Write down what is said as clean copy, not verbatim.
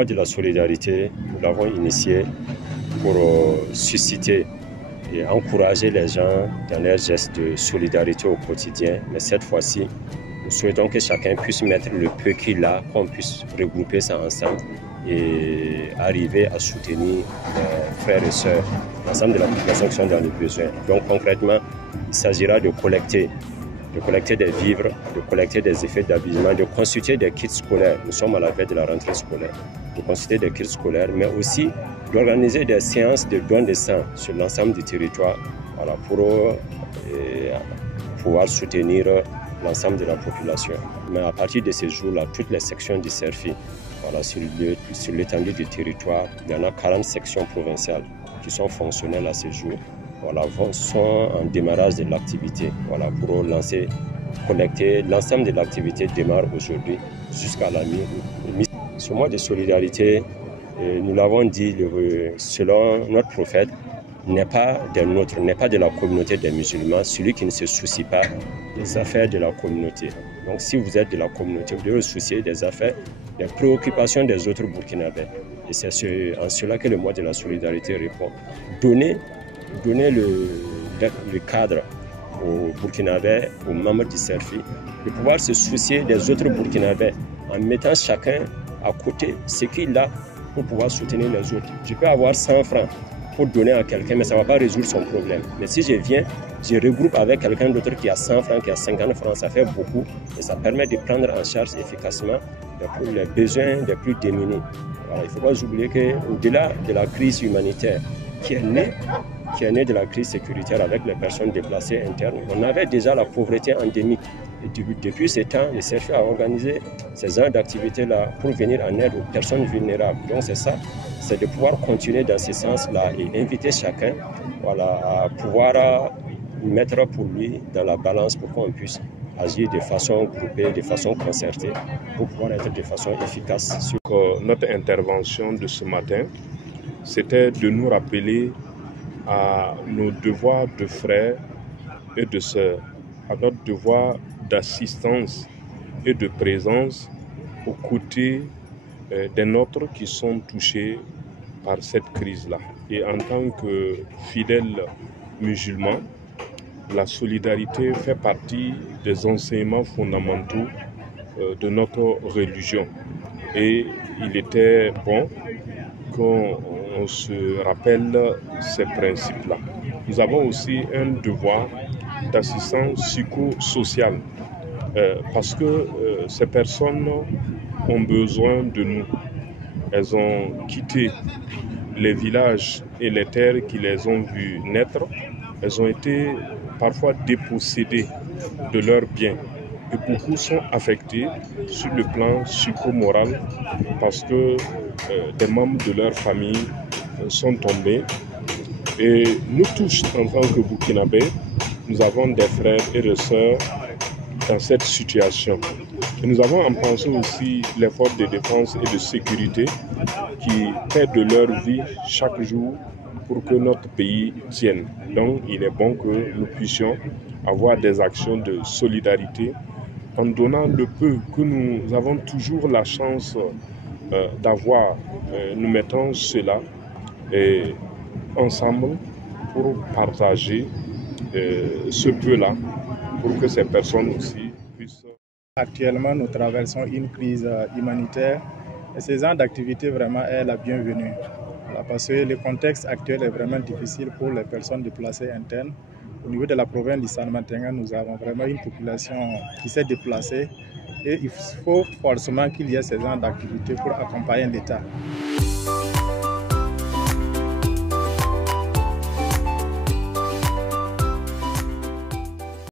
mois de la solidarité, nous l'avons initié pour susciter et encourager les gens dans leurs gestes de solidarité au quotidien. Mais cette fois-ci, nous souhaitons que chacun puisse mettre le peu qu'il a, qu'on puisse regrouper ça ensemble et arriver à soutenir les frères et sœurs, l'ensemble de la population qui sont dans le besoin. Donc concrètement, il s'agira de collecter des vivres, de collecter des effets d'habillement, de constituer des kits scolaires. Nous sommes à la veille de la rentrée scolaire. De constituer des kits scolaires, mais aussi d'organiser des séances de don de sang sur l'ensemble du territoire, voilà, pour pouvoir soutenir l'ensemble de la population. Mais à partir de ces jours-là, toutes les sections du CERFI, voilà, sur l'étendue du territoire, il y en a 40 sections provinciales qui sont fonctionnelles à ce jour. Voilà, sont en démarrage de l'activité, voilà, pour lancer, collecter. L'ensemble de l'activité démarre aujourd'hui jusqu'à la mi-août. Ce mois de solidarité, nous l'avons dit, selon notre prophète, n'est pas des nôtres, n'est pas de la communauté des musulmans, celui qui ne se soucie pas des affaires de la communauté. Donc si vous êtes de la communauté, vous devez vous soucier des affaires, des préoccupations des autres Burkinabés. Et c'est en cela que le mois de la solidarité répond. Donner le cadre aux Burkinabés, aux membres du CERFI, de pouvoir se soucier des autres Burkinabés en mettant chacun à côté ce qu'il a pour pouvoir soutenir les autres. Je peux avoir 100 francs pour donner à quelqu'un, mais ça ne va pas résoudre son problème. Mais si je viens, je regroupe avec quelqu'un d'autre qui a 100 francs, qui a 50 francs, ça fait beaucoup et ça permet de prendre en charge efficacement les besoins des plus démunis. Alors, il ne faut pas oublier qu'au-delà de la crise humanitaire qui est née de la crise sécuritaire avec les personnes déplacées internes, on avait déjà la pauvreté endémique. Et depuis ce temps, le CERFI a organisé ces heures d'activité-là pour venir en aide aux personnes vulnérables. Donc c'est ça, c'est de pouvoir continuer dans ce sens-là et inviter chacun, voilà, à pouvoir mettre pour lui dans la balance pour qu'on puisse agir de façon groupée, de façon concertée, pour pouvoir être de façon efficace. Notre intervention de ce matin, c'était de nous rappeler à nos devoirs de frères et de sœurs, à notre devoir d'assistance et de présence aux côtés des nôtres qui sont touchés par cette crise-là. Et en tant que fidèles musulmans, la solidarité fait partie des enseignements fondamentaux de notre religion. Et il était bon qu'on se rappelle ces principes-là. Nous avons aussi un devoir d'assistance psychosociale parce que ces personnes ont besoin de nous. Elles ont quitté les villages et les terres qui les ont vues naître. Elles ont été parfois dépossédées de leurs biens. Et beaucoup sont affectés sur le plan psychomoral parce que des membres de leur famille sont tombés. Et nous tous, en tant que Burkinabés, nous avons des frères et des sœurs dans cette situation. Et nous avons en pensée aussi les forces de défense et de sécurité qui paient de leur vie chaque jour pour que notre pays tienne. Donc il est bon que nous puissions avoir des actions de solidarité en donnant le peu que nous avons toujours la chance d'avoir. Nous mettons cela ensemble pour partager ce peu-là, pour que ces personnes aussi puissent... Actuellement, nous traversons une crise humanitaire et ces genres d'activité vraiment est la bienvenue. Voilà, parce que le contexte actuel est vraiment difficile pour les personnes déplacées internes. Au niveau de la province du Salmantenga, nous avons vraiment une population qui s'est déplacée et il faut forcément qu'il y ait ces genres d'activités pour accompagner l'État.